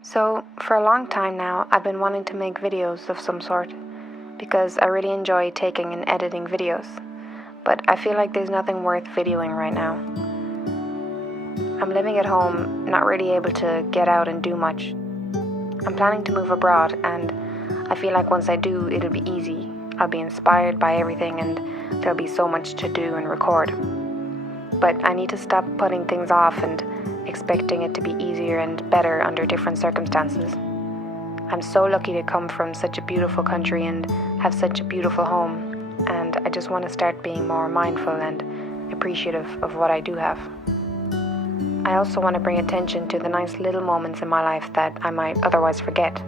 So, for a long time now, I've been wanting to make videos of some sort because I really enjoy taking and editing videos. But I feel like there's nothing worth videoing right now. I'm living at home, not really able to get out and do much. I'm planning to move abroad, and I feel like once I do, it'll be easy. I'll be inspired by everything, and there'll be so much to do and record. But I need to stop putting things off and expecting it to be easier and better under different circumstances. I'm so lucky to come from such a beautiful country and have such a beautiful home, and I just want to start being more mindful and appreciative of what I do have. I also want to bring attention to the nice little moments in my life that I might otherwise forget.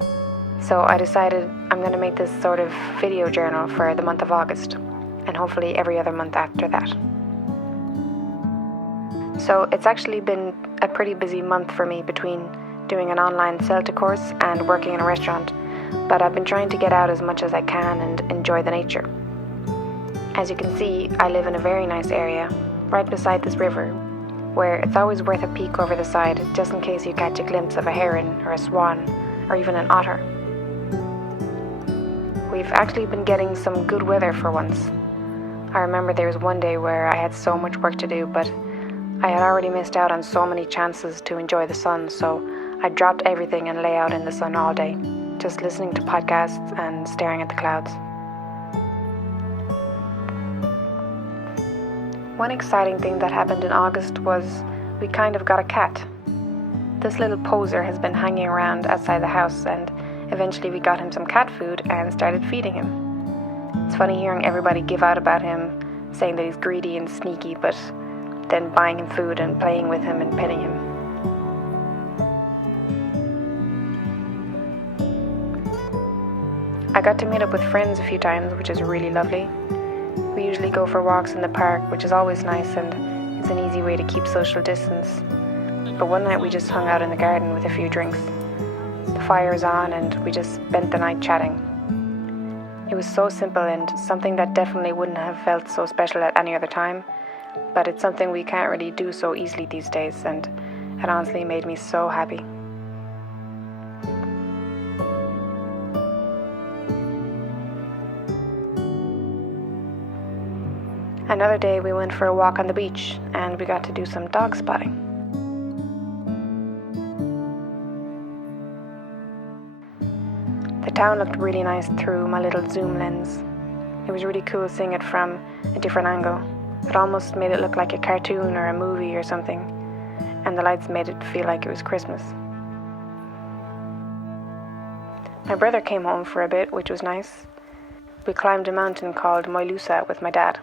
So I decided I'm going to make this sort of video journal for the month of August, and hopefully every other month after that. So it's actually been a pretty busy month for me between doing an online CELTA course and working in a restaurant, but I've been trying to get out as much as I can and enjoy the nature. As you can see, I live in a very nice area, right beside this river, where it's always worth a peek over the side just in case you catch a glimpse of a heron or a swan or even an otter. We've actually been getting some good weather for once. I remember there was one day where I had so much work to do, but I had already missed out on so many chances to enjoy the sun, so I dropped everything and lay out in the sun all day, just listening to podcasts and staring at the clouds. One exciting thing that happened in August was we kind of got a cat. This little poser has been hanging around outside the house, and eventually we got him some cat food and started feeding him. It's funny hearing everybody give out about him, saying that he's greedy and sneaky, but then buying him food and playing with him and petting him. I got to meet up with friends a few times, which is really lovely. We usually go for walks in the park, which is always nice, and it's an easy way to keep social distance. But one night we just hung out in the garden with a few drinks. The fire was on and we just spent the night chatting. It was so simple and something that definitely wouldn't have felt so special at any other time, but it's something we can't really do so easily these days, and it honestly made me so happy. Another day we went for a walk on the beach and we got to do some dog spotting. The town looked really nice through my little zoom lens. It was really cool seeing it from a different angle. It almost made it look like a cartoon or a movie or something, and the lights made it feel like it was Christmas. My brother came home for a bit, which was nice. We climbed a mountain called Moilusa with my dad.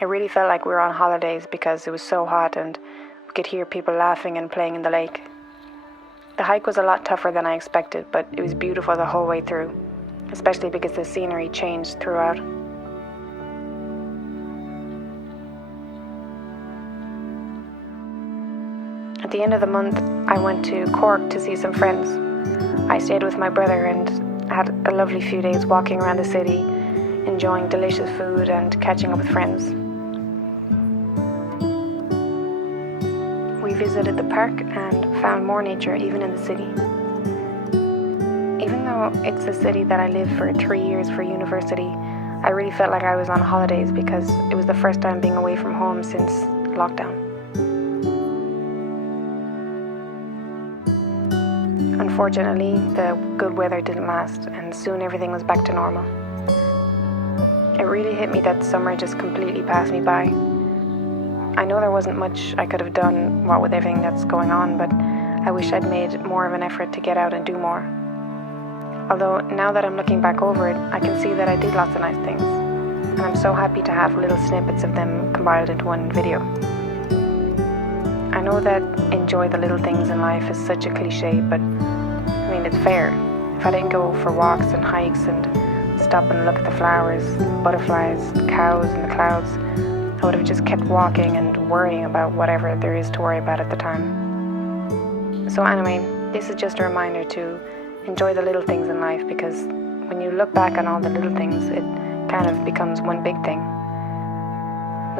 It really felt like we were on holidays because it was so hot and we could hear people laughing and playing in the lake. The hike was a lot tougher than I expected, but it was beautiful the whole way through, especially because the scenery changed throughout. At the end of the month, I went to Cork to see some friends. I stayed with my brother and had a lovely few days walking around the city, enjoying delicious food and catching up with friends. We visited the park and found more nature even in the city. Even though it's a city that I lived for 3 years for university, I really felt like I was on holidays because it was the first time being away from home since lockdown. Unfortunately, the good weather didn't last, and soon everything was back to normal. It really hit me that summer just completely passed me by. I know there wasn't much I could have done, what with everything that's going on, but I wish I'd made more of an effort to get out and do more. Although now that I'm looking back over it, I can see that I did lots of nice things, and I'm so happy to have little snippets of them compiled into one video. I know that enjoy the little things in life is such a cliche, but I mean, it's fair. If I didn't go for walks and hikes and stop and look at the flowers, butterflies, cows and the clouds, I would have just kept walking and worrying about whatever there is to worry about at the time. So anyway, this is just a reminder to enjoy the little things in life, because when you look back on all the little things, it kind of becomes one big thing.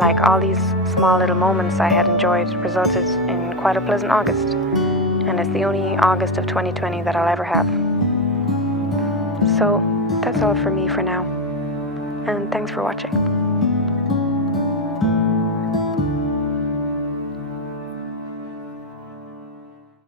Like all these small little moments I had enjoyed resulted in quite a pleasant August, and it's the only August of 2020 that I'll ever have. So that's all for me for now, and thanks for watching.